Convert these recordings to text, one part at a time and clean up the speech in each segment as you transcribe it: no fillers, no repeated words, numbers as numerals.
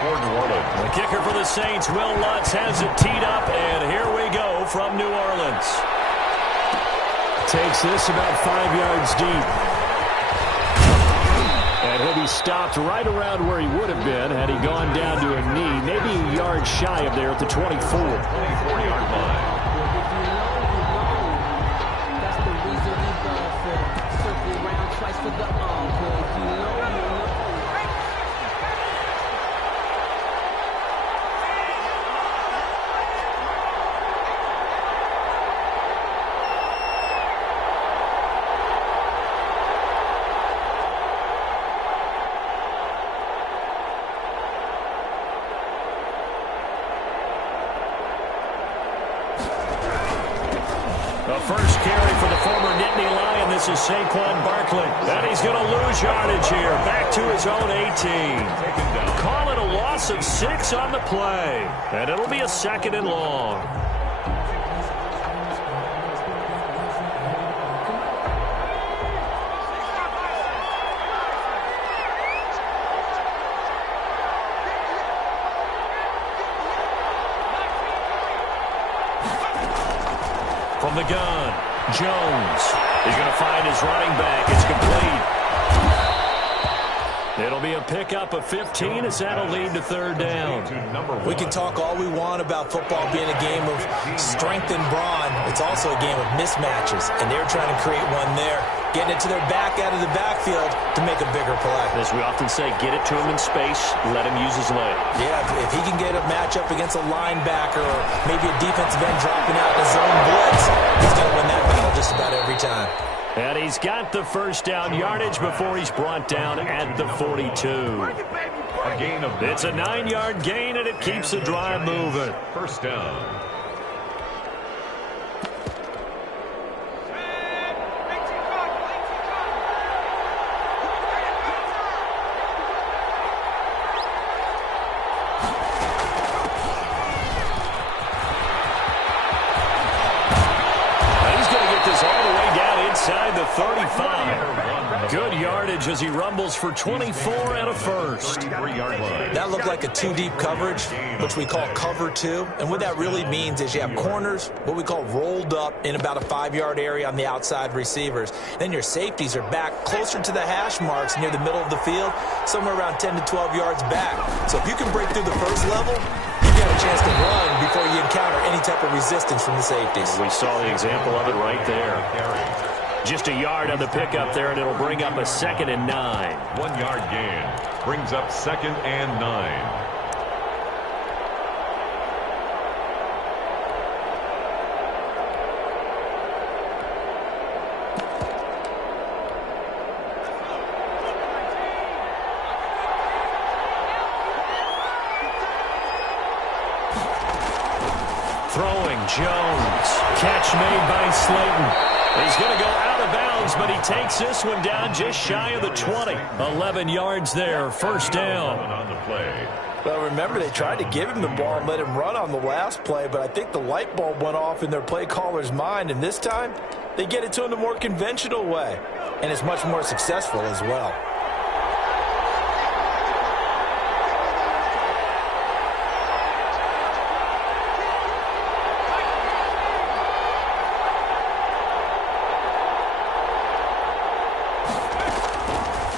for New Orleans. The kicker for the Saints, Will Lutz, has it teed up, and here we go from New Orleans. Takes this about 5 yards deep. And he'll be stopped right around where he would have been had he gone down to a knee, maybe a yard shy of there at the 24. 24-yard line. First carry for the former Nittany Lion. This is Saquon Barkley. And he's going to lose yardage here. Back to his own 18. Call it a loss of 6 on the play. And it'll be a 2nd and long. From the gun, Jones. He's going to find his running back. It's complete. It'll be a pickup of 15 as that'll lead to 3rd down. We can talk all we want about football being a game of strength and brawn. It's also a game of mismatches, and they're trying to create one there, getting it to their back out of the backfield to make a bigger play. As we often say, get it to him in space, let him use his leg. Yeah, if he can get a matchup against a linebacker or maybe a defensive end dropping out in a zone blitz, he's going to win that battle just about every time. And he's got the 1st down yardage before he's brought down at the 42. A gain of 9. It's a 9-yard gain, and it keeps the drive moving. 1st down. Inside the 35. Good yardage as he rumbles for 24 and a 1st. That looked like a 2-deep coverage, which we call cover 2. And what that really means is you have corners, what we call rolled up in about a 5-yard area on the outside receivers. Then your safeties are back closer to the hash marks near the middle of the field, somewhere around 10 to 12 yards back. So if you can break through the 1st level, you've got a chance to run before you encounter any type of resistance from the safeties. We saw the example of it right there. Just a yard on the pickup there, and it'll bring up a 2nd and 9. 1-yard gain brings up 2nd and 9. Throwing, Jones. Catch made by Slayton. He's going to go out of bounds, but he takes this one down just shy of the 20. 11 yards there, 1st down. On the play. Well, remember, they tried to give him the ball and let him run on the last play, but I think the light bulb went off in their play caller's mind, and this time they get it to him the more conventional way, and it's much more successful as well.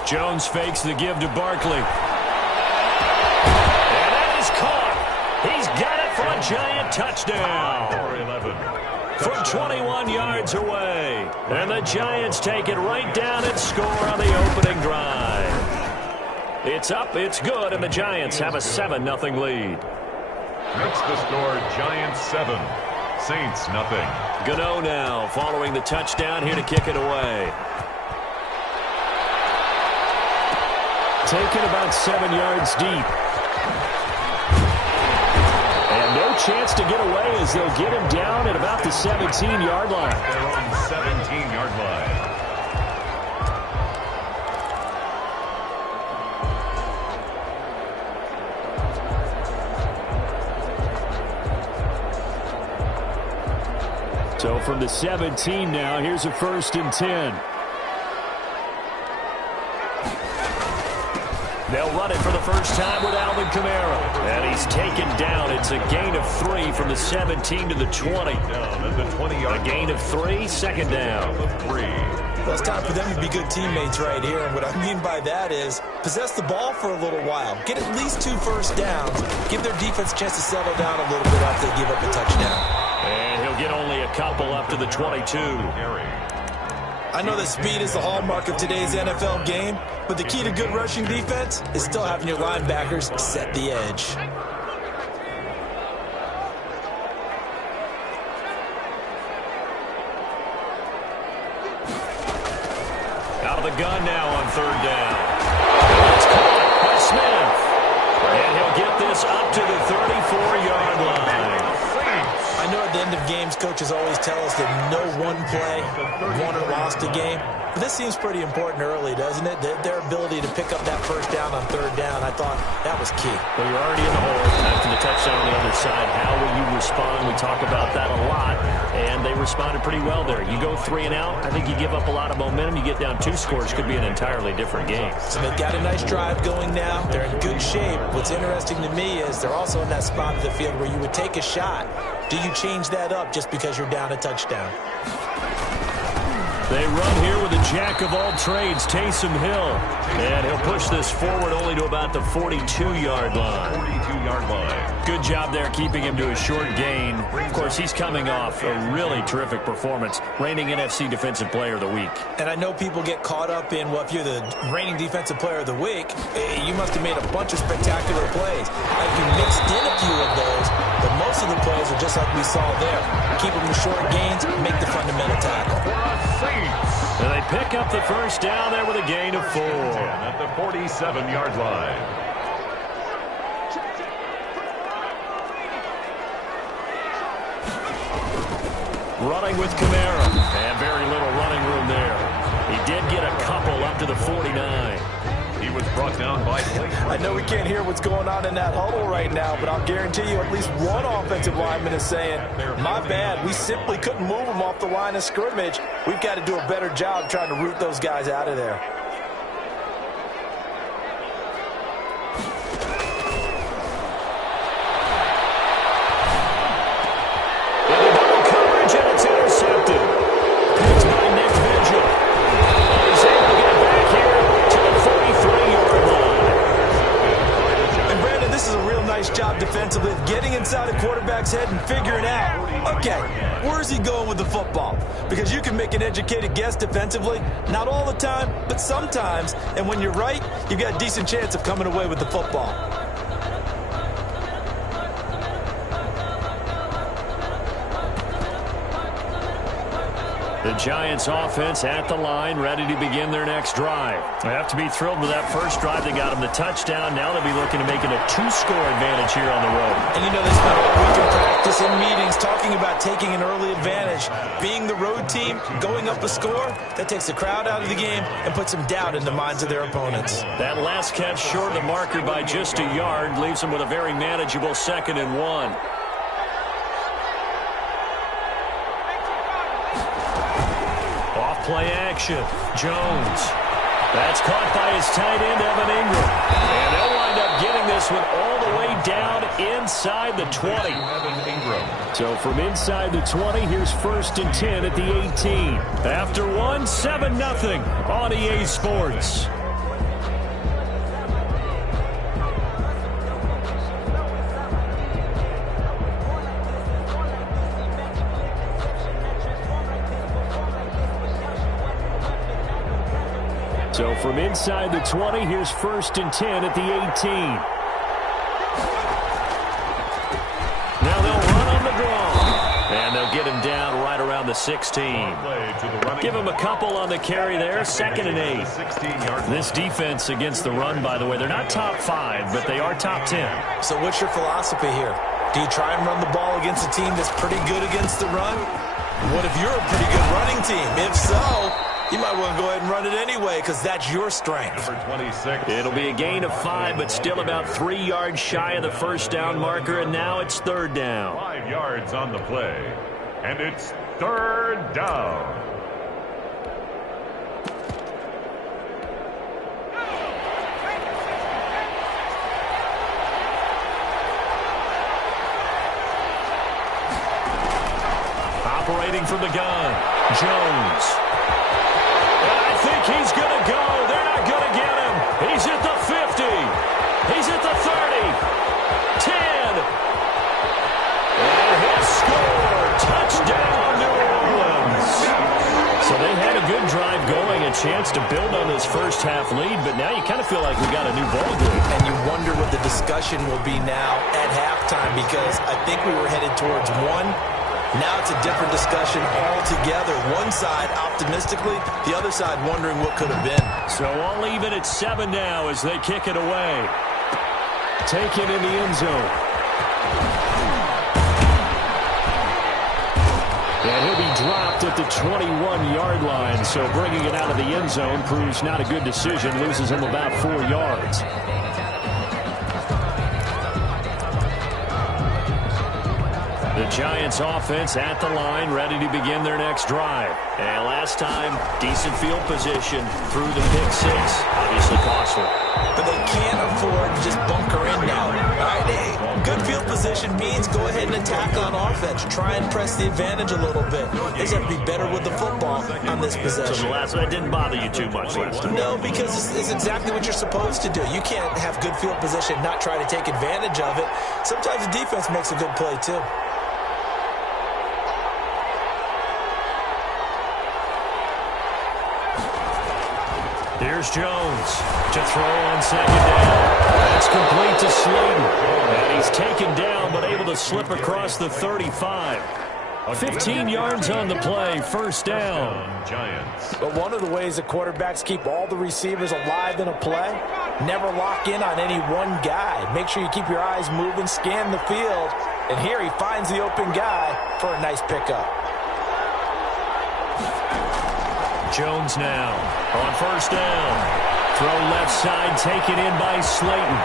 Jones fakes the give to Barkley. And that is caught. He's got it for a giant touchdown. From 21 yards away. And the Giants take it right down and score on the opening drive. It's up, it's good, and the Giants have a 7-0 lead. Makes the score Giants 7, Saints nothing. Gano now following the touchdown here to kick it away. Taken about 7 yards deep. And no chance to get away as they'll get him down at about the 17-yard line. Their own 17-yard line. So from the 17 now, here's a 1st and 10. They'll run it for the first time with Alvin Kamara. And he's taken down. It's a gain of 3 from the 17 to the 20. A gain of 3, second down. Well, it's time for them to be good teammates right here. And what I mean by that is possess the ball for a little while. Get at least 2 first downs. Give their defense a chance to settle down a little bit after they give up a touchdown. And he'll get only a couple up to the 22. I know that speed is the hallmark of today's NFL game, but the key to good rushing defense is still having your linebackers set the edge. Out of the gun now on third down. It's caught by Smith. And he'll get this up to the 34-yard line. I know at the end of games, coaches always tell us that no one play won or lost a game. But this seems pretty important early, doesn't it? Their ability to pick up that first down on third down, I thought that was key. Well, you're already in the hole after the touchdown on the other side. How will you respond? We talk about that a lot, and they responded pretty well there. You go 3 and out, I think you give up a lot of momentum. You get down 2 scores, could be an entirely different game. So they've got a nice drive going now. They're in good shape. What's interesting to me is they're also in that spot of the field where you would take a shot. Do you change that up just because you're down a touchdown? They run here with a jack of all trades, Taysom Hill. And he'll push this forward only to about the 42-yard line. 42-yard line. Good job there keeping him to a short gain. Of course, he's coming off a really terrific performance, reigning NFC Defensive Player of the Week. And I know people get caught up in, well, if you're the reigning Defensive Player of the Week, you must have made a bunch of spectacular plays. You mixed in a few of those, but most of the plays are just like we saw there. Keep them to short gains, make the fundamental tackle. And they pick up the first down there with a gain of 4. At the 47-yard line. Running with Kamara. And very little running room there. He did get a couple up to the 49. He was brought down by Blake. I know we can't hear what's going on in that huddle right now, but I'll guarantee you at least one offensive lineman is saying, my bad, we simply couldn't move them off the line of scrimmage. We've got to do a better job trying to root those guys out of there. Coverage, and it's intercepted. Picked by Nick Vigil. And he's able to get back here to the 43-yard line. And Brandon, this is a real nice job defensively of getting inside a quarterback's head and figuring out, okay, where's he going with the football? Because you can make an educated guess defensively, not all the time, but sometimes. And when you're right, you've got a decent chance of coming away with the football. The Giants offense at the line, ready to begin their next drive. They have to be thrilled with that first drive. They got them the touchdown. Now they'll be looking to make it a 2-score advantage here on the road. And you know, they spent all week in practice and meetings talking about taking an early advantage. Being the road team, going up a score, that takes the crowd out of the game and puts some doubt in the minds of their opponents. That last catch short of the marker by just a yard leaves them with a very manageable 2nd and 1. Play action. Jones. That's caught by his tight end, Evan Ingram. And they'll wind up getting this one all the way down inside the 20. Evan Ingram. So from inside the 20, here's 1st and 10 at the 18. After 7-0 on EA Sports. So from inside the 20, here's 1st and 10 at the 18. Now they'll run on the draw. And they'll get him down right around the 16. Give him a couple on the carry there, 2nd and 8. This defense against the run, by the way, they're not top 5, but they are top 10. So what's your philosophy here? Do you try and run the ball against a team that's pretty good against the run? What if you're a pretty good running team? If so, you might want to go ahead and run it anyway because that's your strength. Number 26. It'll be a gain of 5, but still about 3 yards shy of the first down marker, and now it's 3rd down. 5 yards on the play, and it's 3rd down. operating from the gun. Jones. And I think he's going to go. They're not going to get him. He's at the 50. He's at the 30. 10. And he'll score. Touchdown, New Orleans. So they had a good drive going, a chance to build on this first half lead, but now you kind of feel like we got a new ball game. And you wonder what the discussion will be now at halftime, because I think we were headed towards one. Now it's a different discussion altogether. One side optimistically, the other side wondering what could have been. So all even at 7 now as they kick it away. Taken in the end zone. And he'll be dropped at the 21-yard line, so bringing it out of the end zone proves not a good decision, loses him about 4 yards. The Giants offense at the line, ready to begin their next drive. And last time, decent field position through the pick six. Obviously costly. But they can't afford to just bunker in now. All right, hey, good field position means go ahead and attack on offense. Try and press the advantage a little bit. They just have to be better with the football on this possession. So the last one didn't bother you too much last time? No, because it's exactly what you're supposed to do. You can't have good field position, not try to take advantage of it. Sometimes the defense makes a good play, too. Here's Jones to throw on second down. That's complete to Slayton. And he's taken down but able to slip across the 35. 15 yards on the play, first down. Giants. But one of the ways the quarterbacks keep all the receivers alive in a play, never lock in on any one guy. Make sure you keep your eyes moving, scan the field. And here he finds the open guy for a nice pickup. Jones now on first down. Throw left side, taken in by Slayton.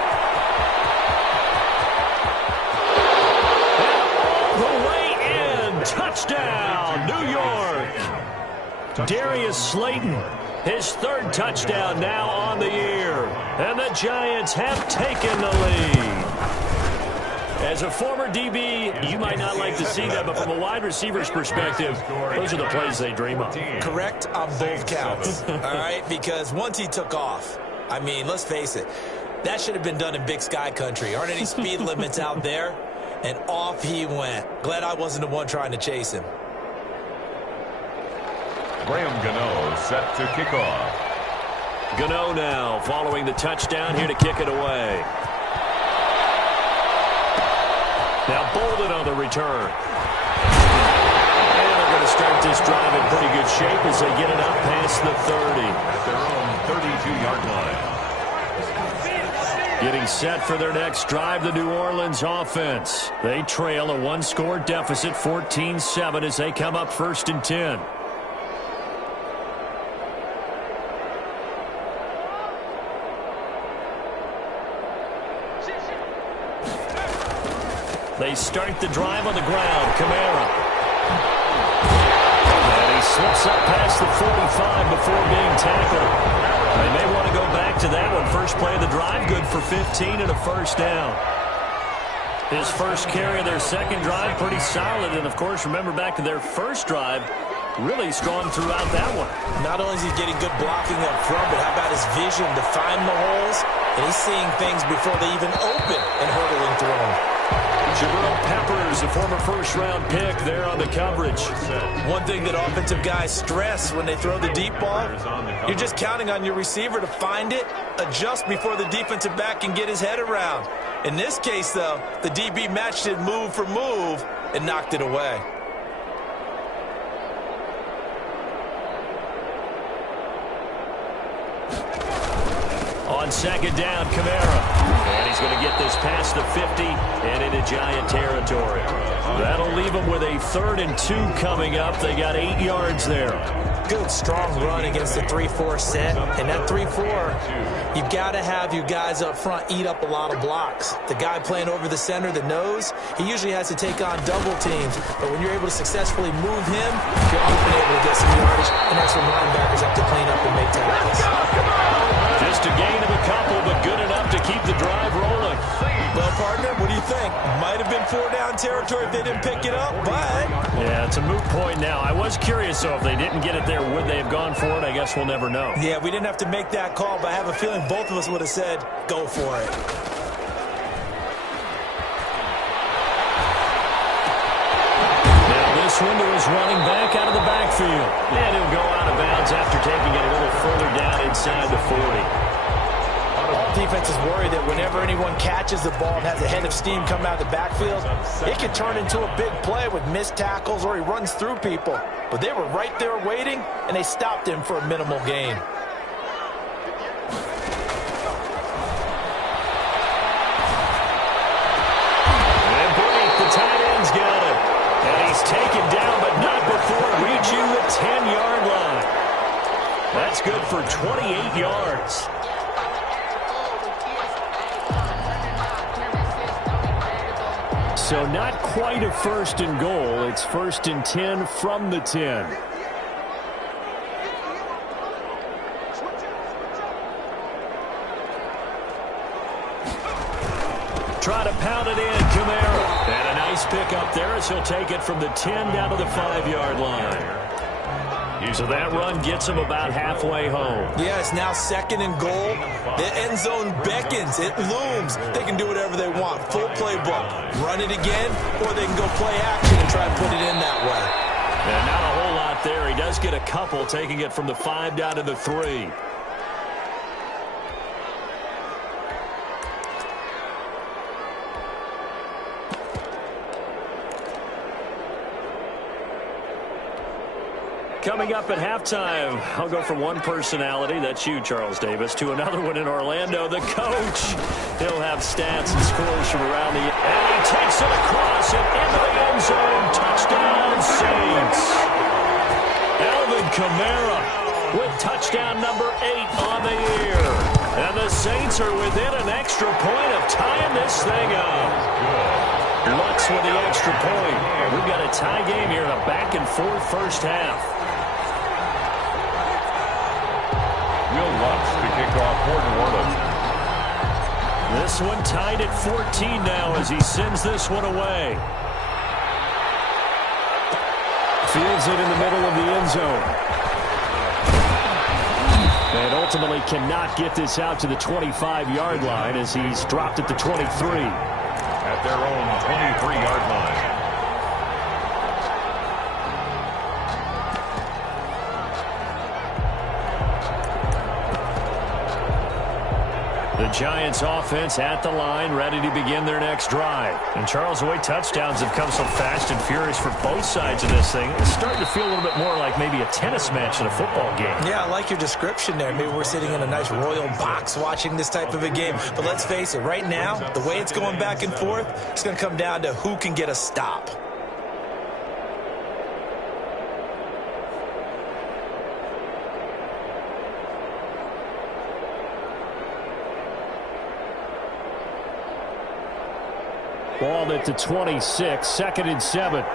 And all the way in. Touchdown, New York. Darius Slayton, his third touchdown now on the year. And the Giants have taken the lead. As a former DB, you might not like to see that, but from a wide receiver's perspective, those are the plays they dream of. Correct on both counts, all right? Because once he took off, I mean, let's face it, that should have been done in Big Sky country. Aren't any speed limits out there? And off he went. Glad I wasn't the one trying to chase him. Graham Gano set to kick off. Gano now following the touchdown here to kick it away. Now Bolden on the return. And they're going to start this drive in pretty good shape as they get it up past the 30. At their own 32-yard line. Getting set for their next drive, the New Orleans offense. They trail a one-score deficit, 14-7, as they come up 1st and 10. They start the drive on the ground. Kamara. And he slips up past the 45 before being tackled. They may want to go back to that one. First play of the drive, good for 15 and a first down. His first carry of their second drive, pretty solid. And, of course, remember back to their first drive, really strong throughout that one. Not only is he getting good blocking up front, but how about his vision to find the holes? And he's seeing things before they even open and hurdling through them. Jabril Peppers, a former first-round pick, there on the coverage. One thing that offensive guys stress when they throw the deep ball, you're just counting on your receiver to find it, adjust before the defensive back can get his head around. In this case, though, the DB matched it move for move and knocked it away. On second down, Kamara. And he's going to get this past the 50 and into Giant territory. That'll leave them with a 3rd and 2 coming up. They got 8 yards there. Good, strong run against the 3-4 set. And that 3-4, you've got to have you guys up front eat up a lot of blocks. The guy playing over the center, the nose, he usually has to take on double teams. But when you're able to successfully move him, you're often able to get some yardage, and that's when linebackers have to clean up and make tackles. Just a gain of a couple, but good enough to keep the drive rolling. Well partner. What do you think? Might have been 4-down territory if they didn't pick it up, but... Yeah, it's a moot point now. I was curious, though, if they didn't get it there, would they have gone for it? I guess we'll never know. Yeah, we didn't have to make that call, but I have a feeling both of us would have said, go for it. This one to his running back out of the backfield. And he'll go out of bounds after taking it a little further down inside the 40. Defense is worried that whenever anyone catches the ball and has a head of steam coming out of the backfield, it can turn into a big play with missed tackles or he runs through people. But they were right there waiting, and they stopped him for a minimal gain. And break, the tight end's got it. And he's taken down, but not before reaching the 10-yard line. That's good for 28 yards. So not quite a first and goal. It's first and 10 from the 10. Try to pound it in, Kamara. And a nice pick up there as he'll take it from the 10 down to the 5-yard line. So that run gets him about halfway home. Yeah, it's now second and goal. The end zone beckons. It looms. They can do whatever they want. Full playbook. Run it again, or they can go play action and try to put it in that way. And not a whole lot there. He does get a couple, taking it from the 5 down to the 3. Coming up at halftime, I'll go from one personality, that's you, Charles Davis, to another one in Orlando, the coach. He'll have stats and scores from around the... And he takes it across and into the end zone. Touchdown, Saints. Alvin Kamara with touchdown number 8 on the year. And the Saints are within an extra point of tying this thing up. Lutz with the extra point. We've got a tie game here in a back-and-forth first half. Will Lutz to kick off quarter one. This one tied at 14 now as he sends this one away. Fields it in the middle of the end zone. And ultimately cannot get this out to the 25-yard line as he's dropped at the 23. At their own 23-yard line. The Giants offense at the line, ready to begin their next drive. And Charles, the way touchdowns have come so fast and furious for both sides of this thing, it's starting to feel a little bit more like maybe a tennis match in a football game. Yeah, I like your description there. Maybe we're sitting in a nice royal box watching this type of a game. But let's face it, right now, the way it's going back and forth, it's going to come down to who can get a stop. Ball at the 26, 2nd and 7.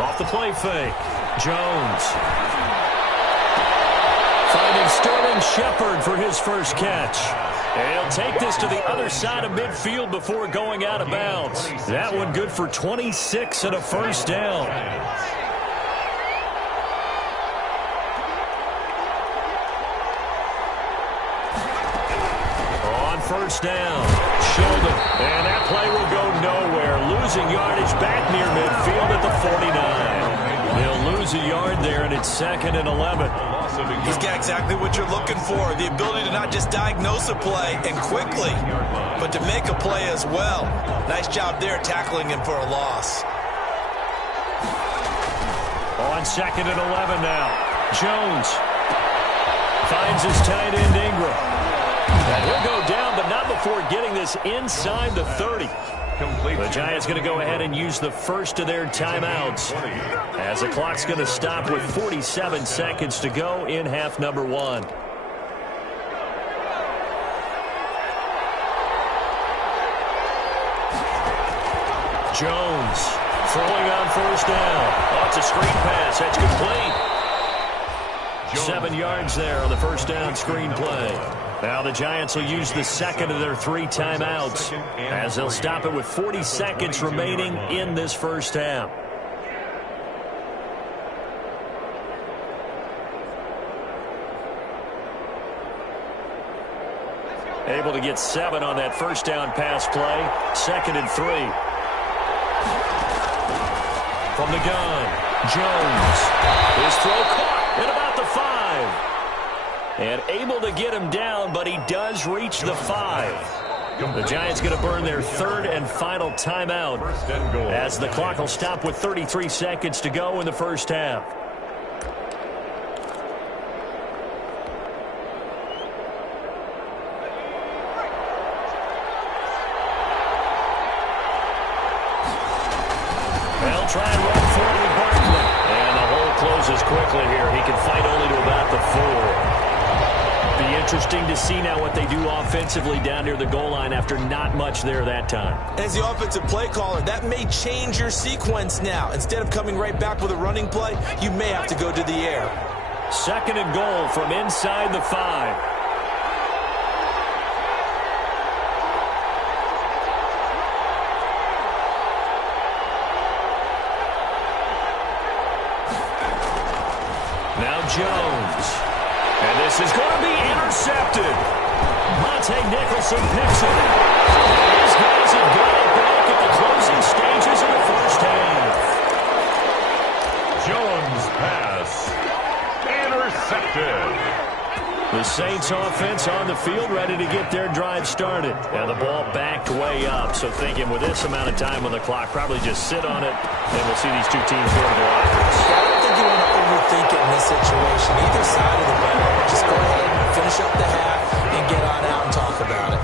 Off the play fake. Jones. Finding Sterling Shepard for his first catch. And he'll take this to the other side of midfield before going out of bounds. That one good for 26 and a first down. First down. Sheldon. And that play will go nowhere. Losing yardage back near midfield at the 49. They'll lose a yard there, and it's 2nd and 11. He's got exactly what you're looking for. The ability to not just diagnose a play and quickly, but to make a play as well. Nice job there tackling him for a loss. On 2nd and 11 now. Jones finds his tight end Ingram. And he'll go down, but not before getting this inside the 30. The Giants going to go ahead and use the first of their timeouts as the clock's going to stop with 47 seconds to go in half number 1. Jones throwing on first down. Oh, it's a screen pass. That's complete. 7 yards there on the first down screen play. Now the Giants will use the second of their 3 timeouts as they'll stop it with 40 seconds remaining in this first half. Able to get 7 on that first down pass play. 2nd and 3. From the gun, Jones. His throw caught at about the 5. And able to get him down, but he does reach the 5. The Giants going to burn their 3rd and final timeout as the clock will stop with 33 seconds to go in the first half. They'll try and run for it with Barkley. And the hole closes quickly here. He can fight only to about the 4. Be interesting to see now what they do offensively down near the goal line after not much there that time. As the offensive play caller, that may change your sequence now. Instead of coming right back with a running play, you may have to go to the air. 2nd and goal from inside the 5. Jones. And this is going to be intercepted. Monte Nicholson picks it. These guys have got it back at the closing stages of the first half. Jones pass. Intercepted. The Saints offense on the field ready to get their drive started. And the ball backed way up. So thinking with this amount of time on the clock, probably just sit on it. And we'll see these two teams go to the lockers. I don't think you want to overthink it in this situation. Either side of the ball, just go ahead and finish up the half and get on out and talk about it.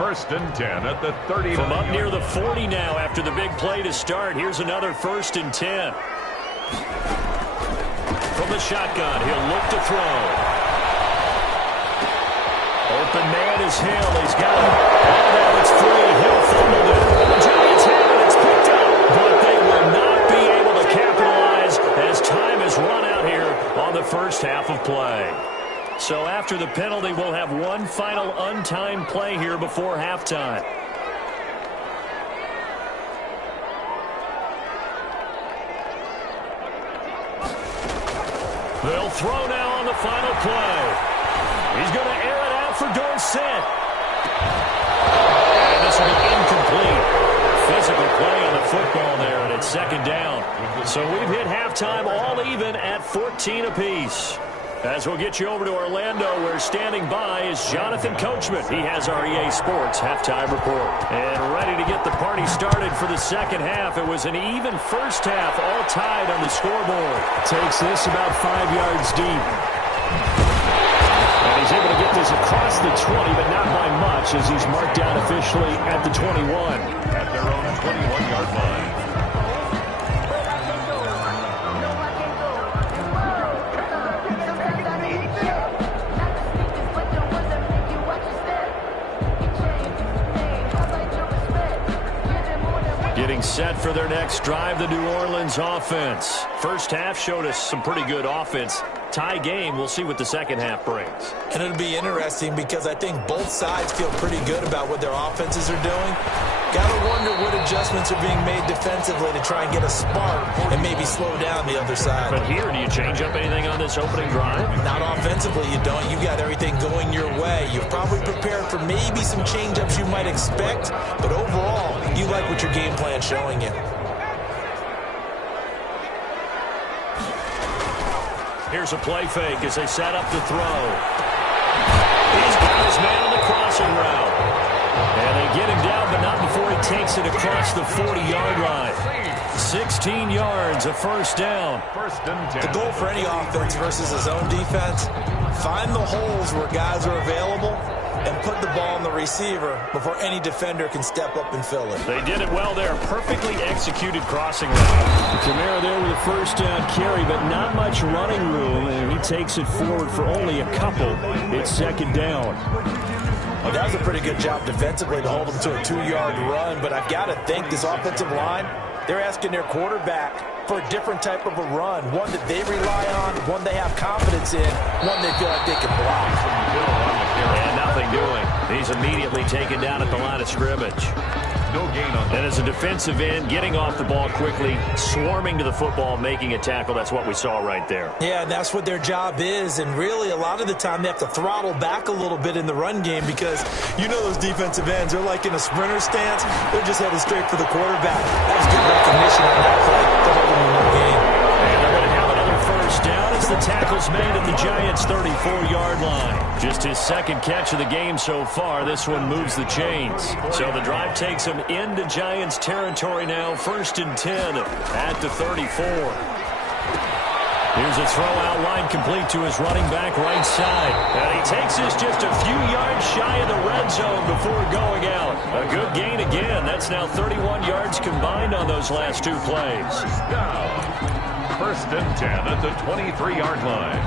1st and 10 at the 30. From up near the 40 now after the big play to start. Here's another 1st and 10. From the shotgun, he'll look to throw. Open man is Hill. He's got it. And now it's free. Hill fumbled it. The Giants have it. It's picked up. But they will not be able to capitalize as time has run out here on the first half of play. So after the penalty, we'll have one final untimed play here before halftime. They'll throw now on the final play. He's going to air it out for Dorsett. And this will be incomplete. Physical play on the football there, and it's 2nd down. So we've hit halftime all even at 14 apiece. As we'll get you over to Orlando, where standing by is Jonathan Coachman. He has our EA Sports halftime report. And ready to get the party started for the second half. It was an even first half, all tied on the scoreboard. Takes this about 5 yards deep. And he's able to get this across the 20, but not by much, as he's marked down officially at the 21. At their own 21-yard line. Getting set for their next drive, the New Orleans offense. First half showed us some pretty good offense. Tie game, we'll see what the second half brings. And it'll be interesting because I think both sides feel pretty good about what their offenses are doing. Got to wonder what adjustments are being made defensively to try and get a spark and maybe slow down the other side. But here, do you change up anything on this opening drive? Not offensively, you don't. You got everything going your way. You've probably prepared for maybe some change-ups you might expect, but overall, you like what your game plan's showing you. Here's a play fake as they set up to throw. He's got his man on the crossing route. And they get him down, but not before he takes it across the 40-yard line. 16 yards, a first down. 1st and 10. The goal for any offense versus his own defense, find the holes where guys are available and put the ball on the receiver before any defender can step up and fill it. They did it well there. Perfectly executed crossing route. Kamara there with a first down carry, but not much running room, and he takes it forward for only a couple. It's 2nd down. Well, that was a pretty good job defensively to hold him to a 2-yard run, but I've got to think this offensive line, they're asking their quarterback for a different type of a run, one that they rely on, one they have confidence in, one they feel like they can block. And nothing doing. He's immediately taken down at the line of scrimmage. No gain on that. And as a defensive end, getting off the ball quickly, swarming to the football, making a tackle, that's what we saw right there. Yeah, that's what their job is, and really a lot of the time they have to throttle back a little bit in the run game because you know those defensive ends, they're like in a sprinter stance, they're just headed straight for the quarterback. That was good recognition on that play to help them win the game. And they're going to have another first down as the tackle's made at the Giants' 34-yard line. Just his second catch of the game so far. This one moves the chains. So the drive takes him into Giants territory now. 1st and 10 at the 34. Here's a throw out line complete to his running back right side. And he takes this just a few yards shy of the red zone before going out. A good gain again. That's now 31 yards combined on those last two plays. Down. 1st and 10 at the 23-yard line.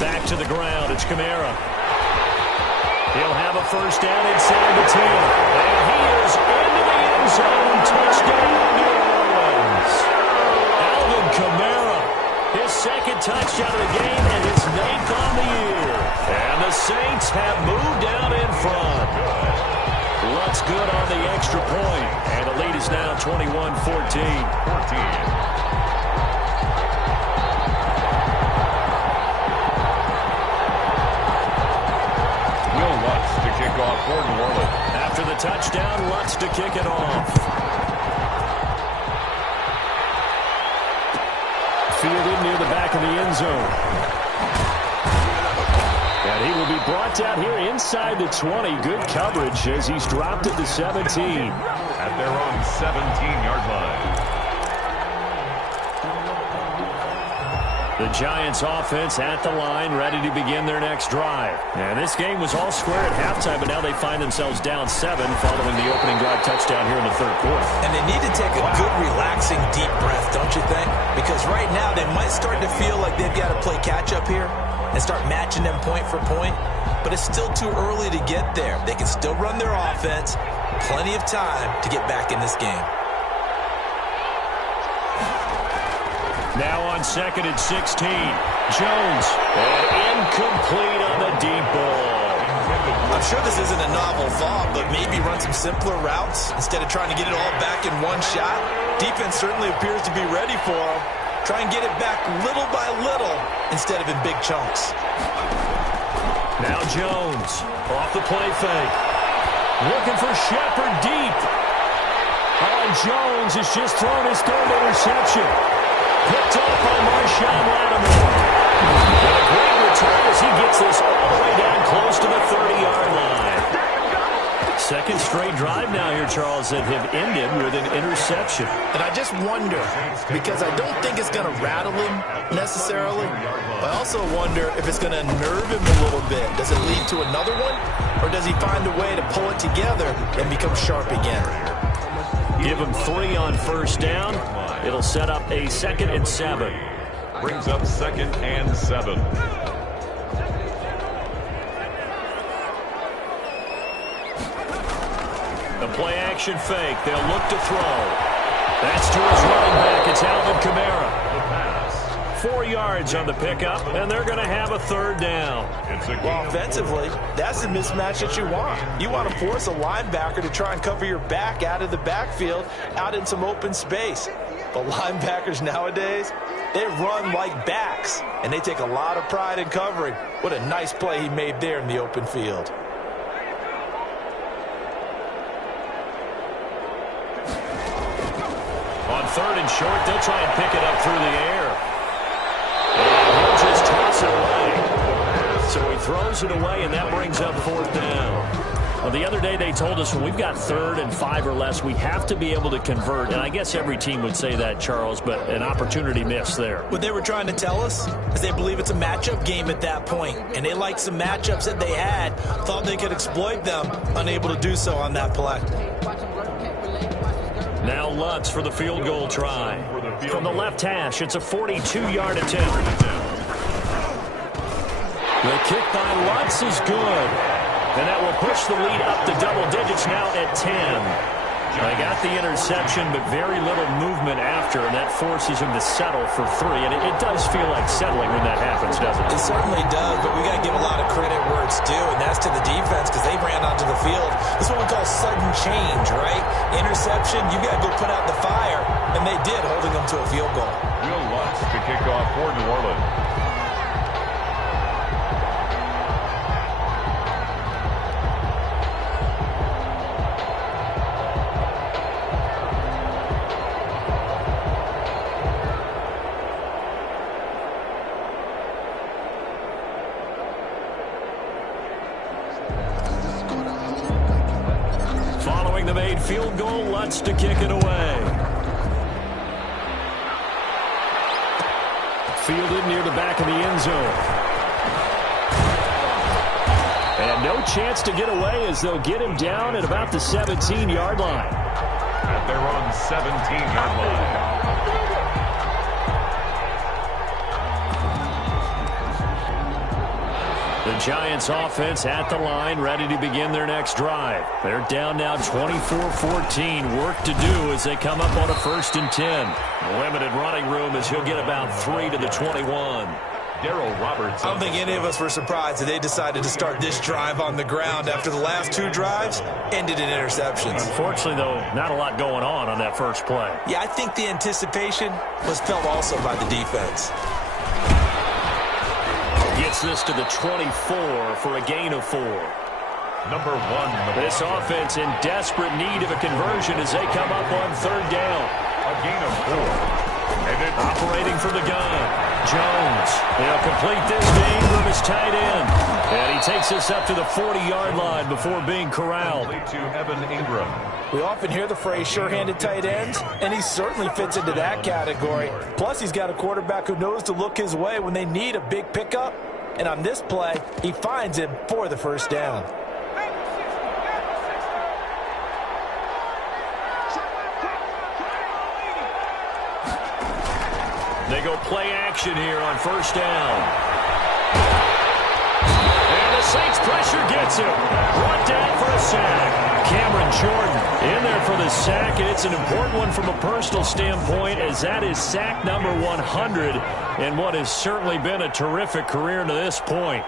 Back to the ground. It's Kamara. He'll have a first down inside the 10. And he is into the end zone. Touchdown, New Orleans. Alvin Kamara. His second touchdown of the game and his 9th on the year. And the Saints have moved down in front. Lutz good on the extra point. And the lead is now 21-14. For New Orleans. After the touchdown, Lutz to kick it off. Fielded near the back of the end zone. And he will be brought down here inside the 20. Good coverage as he's dropped it to 17. At their own 17-yard line. The Giants offense at the line, ready to begin their next drive. And this game was all square at halftime, but now they find themselves down 7 following the opening drive touchdown here in the 3rd quarter. And they need to take a good, relaxing, deep breath, don't you think? Because right now they might start to feel like they've got to play catch-up here and start matching them point for point. But it's still too early to get there. They can still run their offense. Plenty of time to get back in this game. Now on 2nd and 16. Jones. And incomplete on the deep ball. I'm sure this isn't a novel thought, but maybe run some simpler routes instead of trying to get it all back in one shot. Defense certainly appears to be ready for him. Try and get it back little by little instead of in big chunks. Now Jones off the play fake. Looking for Shepard deep. Jones has just thrown his 3rd interception. Picked up by Marshawn Lattimore. And a great return as he gets this all the way down close to the 30-yard line. 2nd straight drive now here, Charles, that have ended with an interception. And I just wonder, because I don't think it's going to rattle him necessarily, but I also wonder if it's going to nerve him a little bit. Does it lead to another one, or does he find a way to pull it together and become sharp again? Give him 3 on 1st down. It'll set up a 2nd and 7. Brings up 2nd and 7. The play action fake. They'll look to throw. That's to his running back. It's Alvin Kamara. 4 yards on the pickup, and they're going to have a 3rd down. Well, offensively, that's the mismatch that you want. You want to force a linebacker to try and cover your back out of the backfield, out in some open space. But linebackers nowadays, they run like backs, and they take a lot of pride in covering. What a nice play he made there in the open field. On 3rd and short, they'll try and pick it up through the air. And he'll just toss it away. So he throws it away, and that brings up 4th down. Well, the other day they told us when we've got 3rd and 5 or less, we have to be able to convert. And I guess every team would say that, Charles, but an opportunity missed there. What they were trying to tell us is they believe it's a matchup game at that point, and they liked some matchups that they had, thought they could exploit them, unable to do so on that play. Now Lutz for the field goal try. From the left hash, it's a 42-yard attempt. The kick by Lutz is good. And that will push the lead up to double digits now at 10. They got the interception, but very little movement after, and that forces him to settle for 3. And it does feel like settling when that happens, doesn't it? It certainly does, but we got to give a lot of credit where it's due, and that's to the defense because they ran onto the field. This is what we call sudden change, right? Interception, you got to go put out the fire, and they did, holding them to a field goal. Will Lutz to kick off for New Orleans. The made field goal, Lutz to kick it away. Fielded near the back of the end zone. And no chance to get away as they'll get him down at about the 17-yard line. At their own 17-yard line. The Giants offense at the line, ready to begin their next drive. They're down now 24-14. Work to do as they come up on a 1st and 10. Limited running room as he'll get about 3 to the 21. Darryl Roberts. I don't think any of us were surprised that they decided to start this drive on the ground after the last 2 drives ended in interceptions. Unfortunately, though, not a lot going on that first play. Yeah, I think the anticipation was felt also by the defense. Gets this to the 24 for a gain of 4. Number 1. This offense in desperate need of a conversion as they come up on 3rd down. A gain of 4. And it's operating from the gun. Jones. They'll complete this game from his tight end. And he takes us up to the 40-yard line before being corralled. To Evan Ingram. We often hear the phrase sure-handed tight ends, and he certainly fits into that category. Plus, he's got a quarterback who knows to look his way when they need a big pickup. And on this play, he finds him for the 1st down. They go play action here on 1st down. And the Saints pressure gets him. Brought down for a sack. Cameron Jordan in there for the sack, and it's an important one from a personal standpoint as that is sack number 100 in what has certainly been a terrific career to this point.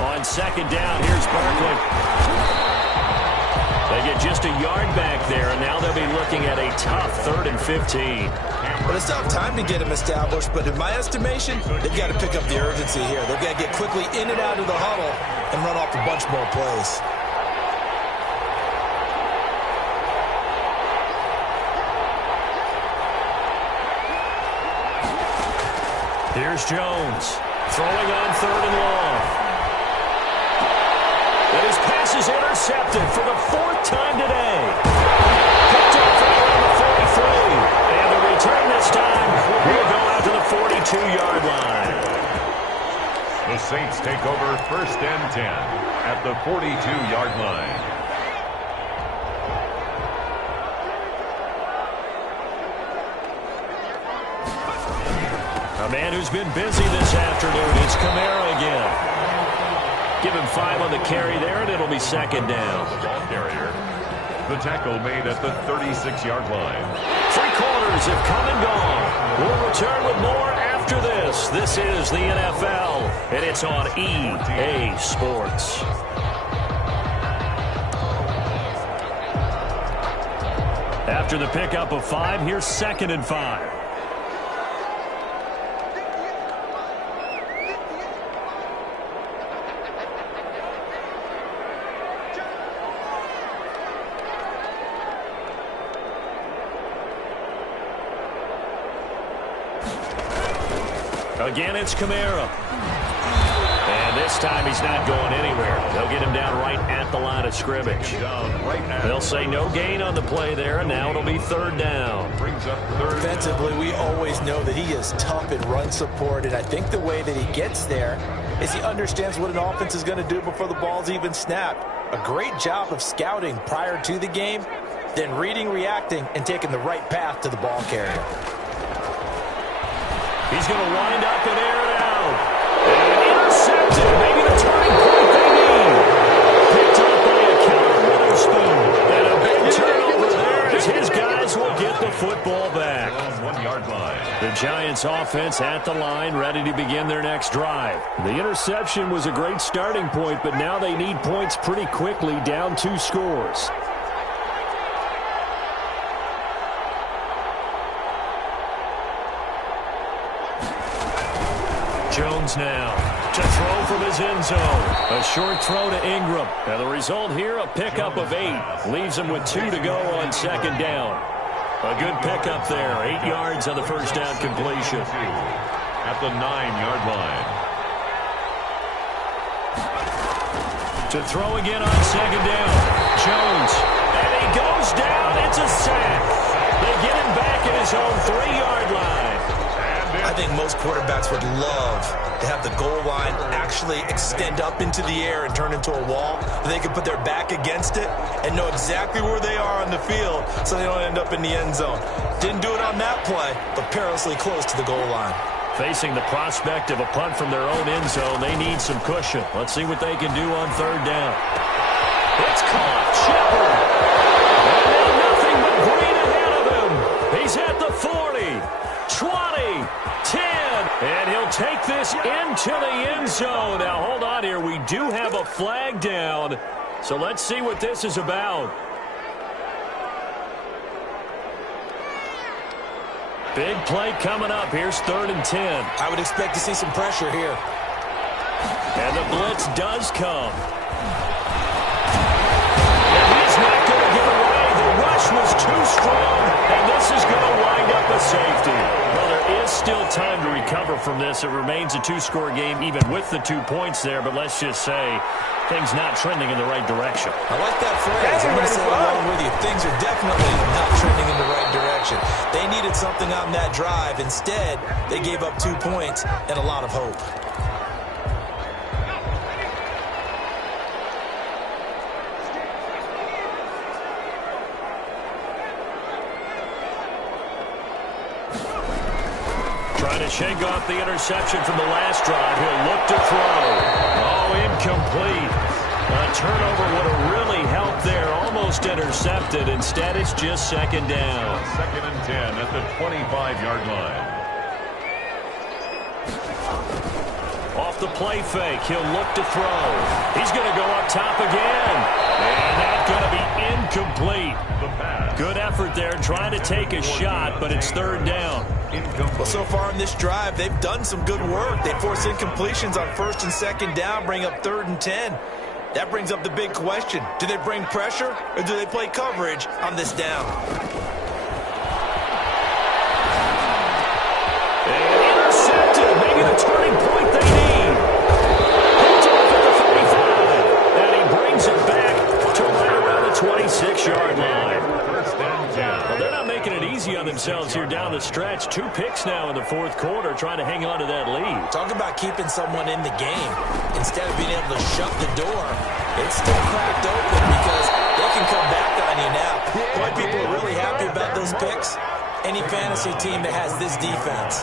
On 2nd down, here's Barkley. They get just a yard back there, and now they'll be looking at a tough 3rd and 15. But it's not time to get him established, but in my estimation, they've got to pick up the urgency here. They've got to get quickly in and out of the huddle and run off a bunch more plays. Here's Jones throwing on 3rd and long. And his pass is intercepted for the 4th time today. Picked up right around the 43. And the return this time will go out to the 42-yard line. The Saints take over 1st and 10 at the 42-yard line. A man who's been busy this afternoon is Kamara again. Give him 5 on the carry there, and it'll be 2nd down. The ball carrier. The tackle made at the 36-yard line. 3 quarters have come and gone. We'll return with more after this. This is the NFL, and it's on EA Sports. After the pickup of 5, here's 2nd and 5. Again, it's Kamara. And this time he's not going anywhere. They'll get him down right at the line of scrimmage. They'll say no gain on the play there, and now it'll be 3rd down. Brings up 3rd. Defensively, we always know that he is tough in run support, and I think the way that he gets there is he understands what an offense is going to do before the ball's even snapped. A great job of scouting prior to the game, then reading, reacting, and taking the right path to the ball carrier. He's going to wind up and air it out. And intercepted. Maybe the turning point they need. Picked up by a Keller Witherspoon. And a big turnover there as his guys will get the football back. 1 yard line. The Giants offense at the line, ready to begin their next drive. The interception was a great starting point, but now they need points pretty quickly, down 2 scores. Jones now to throw from his end zone. A short throw to Ingram. Now the result here, a pickup of 8. Leaves him with 2 to go on second down. A good pickup there. 8 yards on the first down completion. At the 9-yard line. To throw again on second down. Jones. And he goes down. It's a sack. They get him back at his own 3-yard line. I think most quarterbacks would love to have the goal line actually extend up into the air and turn into a wall. They can put their back against it and know exactly where they are on the field so they don't end up in the end zone. Didn't do it on that play, but perilously close to the goal line. Facing the prospect of a punt from their own end zone, they need some cushion. Let's see what they can do on third down. It's caught. Shepard. And nothing but green ahead of him. He's at the 40, 20, 10, and he'll take this into the end zone. Now, hold on here. We do have a flag down, so let's see what this is about. Big play coming up. Here's 3rd and 10. I would expect to see some pressure here. And the blitz does come. And he's not going to get away. The rush was too strong, and this is going to wind up a safety. Well, there is still time to recover from this. It remains a 2-score game, even with the 2 points there, but let's just say things not trending in the right direction. I like that phrase. I'm going to say along with you. Things are definitely not trending in the right direction. They needed something on that drive. Instead, they gave up 2 points and a lot of hope. Trying to shake off the interception from the last drive. He'll look to throw. Oh, incomplete. A turnover would have really helped there. Almost intercepted. Instead, it's just second down. 2nd and 10 at the 25-yard line. Off the play fake. He'll look to throw. He's going to go up top again. And that's going to be incomplete. The pass. Good effort there trying to take a shot, but it's 3rd down. Well, so far in this drive, they've done some good work. They force incompletions on 1st and 2nd down, bring up 3rd and 10. That brings up the big question. Do they bring pressure or do they play coverage on this down? And intercepted. Maybe the turning point they need. Picked off at the 35. And he brings it back to right around the 26-yard line. 1st and 10. Well, they're not making it easy on themselves here down the stretch. 2 picks now in the 4th quarter, trying to hang on to that lead. Talk about keeping someone in the game. Instead of being able to shut the door, it's still cracked open because they can come back on you now. Boy, people are really happy about those picks. Any fantasy team that has this defense.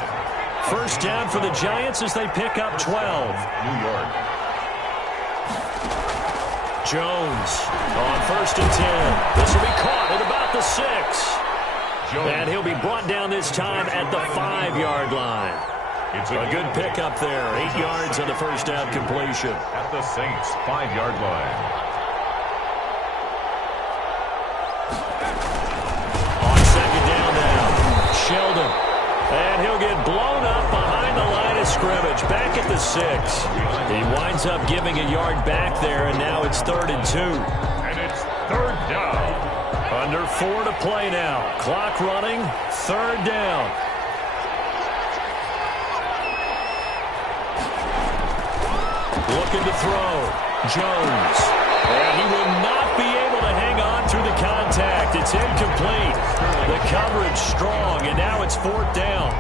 First down for the Giants as they pick up 12. New York. Jones on 1st and 10. This will be caught at about the 6. And he'll be brought down this time at the 5-yard line. It's A good pickup there. 8 yards on the first down completion. At the Saints' 5-yard line. On second down now, Sheldon. And he'll get blown up behind the line of scrimmage. Back at the 6. He winds up giving a yard back there, and now it's 3rd and 2. And it's 3rd down. Under 4 to play now. Clock running. 3rd down. Looking to throw. Jones. And he will not be able to hang on through the contact. It's incomplete. The coverage strong, and now it's 4th down.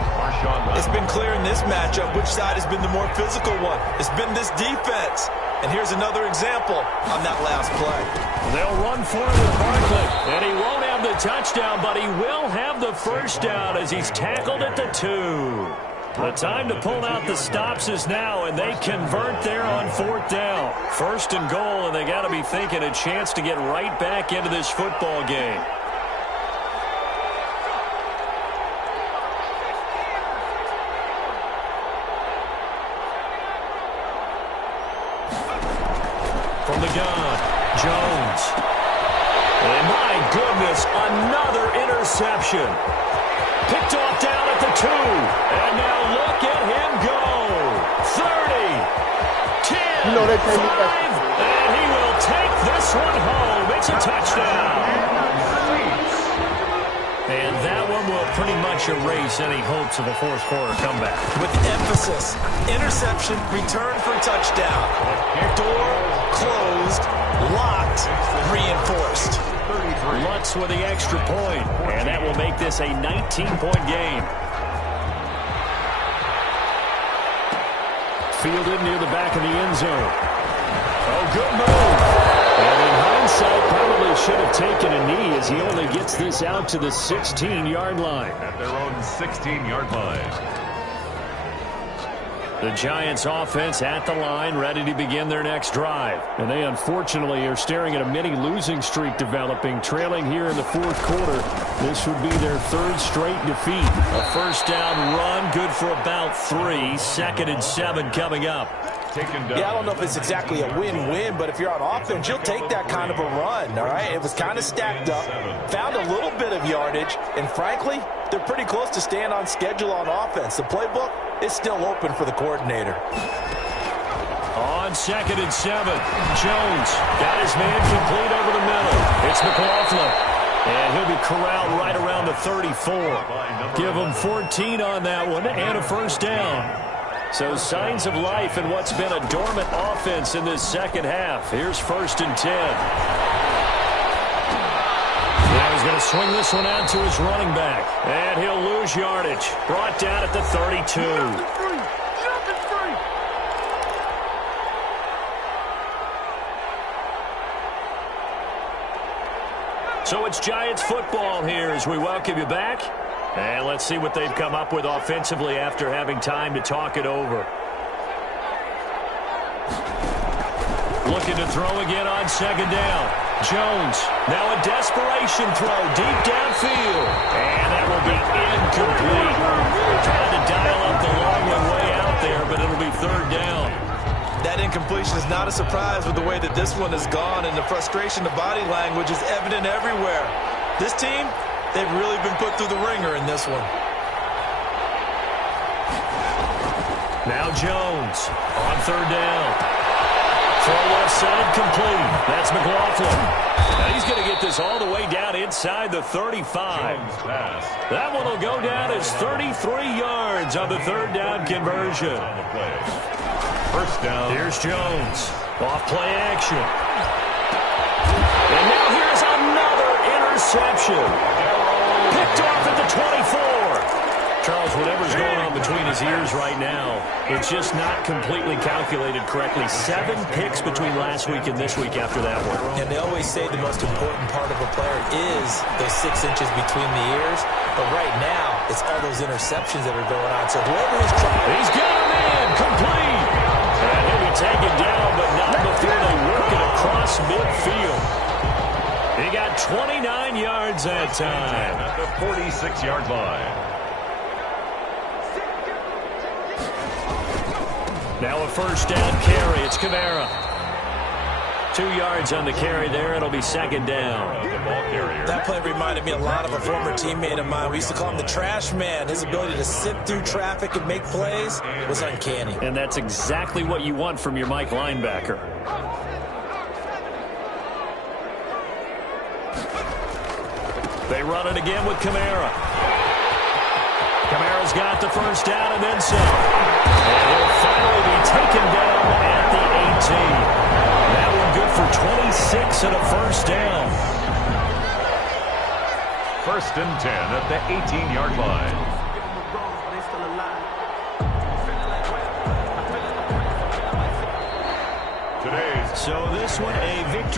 It's been clear in this matchup which side has been the more physical one. It's been this defense. And here's another example on that last play. They'll run for it with Barkley. And he won't have the touchdown, but he will have the first down as he's tackled at the 2. The time to pull out the stops is now, and they convert there on 4th down. 1st and goal, and they got to be thinking a chance to get right back into this football game. From the gun, Jones. And my goodness, another interception. Picked off down at the 2. And now look at him go. 30, 10, 5, and he will take this one home. It's a touchdown. And that one will pretty much erase any hopes of a fourth-quarter comeback. With emphasis, interception, return for touchdown. Door closed, locked, reinforced. Lutz with the extra point, and that will make this a 19-point game. Fielded near the back of the end zone. Oh, good move. And in hindsight, probably should have taken a knee as he only gets this out to the 16-yard line. At their own 16-yard line. The Giants offense at the line, ready to begin their next drive. And they unfortunately are staring at a mini losing streak developing, trailing here in the 4th quarter. This would be their 3rd straight defeat. A 1st down run, good for about 3. 2nd and 7 coming up. Yeah, I don't know if it's exactly a win-win, but if you're on offense, you'll take that kind of a run, all right? It was kind of stacked up, found a little bit of yardage, and frankly, they're pretty close to staying on schedule on offense. The playbook is still open for the coordinator. On 2nd and 7, Jones got his man complete over the middle. It's McLaughlin, and he'll be corralled right around the 34. Give him 14 on that one and a 1st down. So signs of life in what's been a dormant offense in this 2nd half. Here's 1st and 10. Now he's going to swing this one out to his running back. And he'll lose yardage. Brought down at the 32. So it's Giants football here as we welcome you back. And let's see what they've come up with offensively after having time to talk it over. Looking to throw again on 2nd down. Jones, now a desperation throw deep downfield. And that will be incomplete. Trying to dial up the long way out there, but it'll be 3rd down. That incompletion is not a surprise with the way that this one has gone, and the frustration, the body language is evident everywhere. This team, they've really been put through the ringer in this one. Now Jones on 3rd down. Throw left side complete. That's McLaughlin. Now he's going to get this all the way down inside the 35. That one will go down as 33 yards on the 3rd down conversion. 1st down. Here's Jones. Off play action. And now here's another interception. Picked off at the 24. Charles, whatever's going on between his ears right now, it's just not completely calculated correctly. 7 picks between last week and this week after that one. And they always say the most important part of a player is those 6 inches between the ears. But right now, it's all those interceptions that are going on. So whoever is trying... He's got him in. Complete. And he'll be taken down, but not before they work it across midfield. He got 29 yards that time. At the 46-yard line. Now a 1st down carry. It's Kamara. 2 yards on the carry there. It'll be 2nd down. That play reminded me a lot of a former teammate of mine. We used to call him the trash man. His ability to sit through traffic and make plays was uncanny. And that's exactly what you want from your Mike linebacker. They run it again with Kamara. Kamara's got the 1st down and then some. And he'll finally be taken down at the 18. That one good for 26 and a 1st down. 1st and 10 at the 18-yard line. So this one a victory.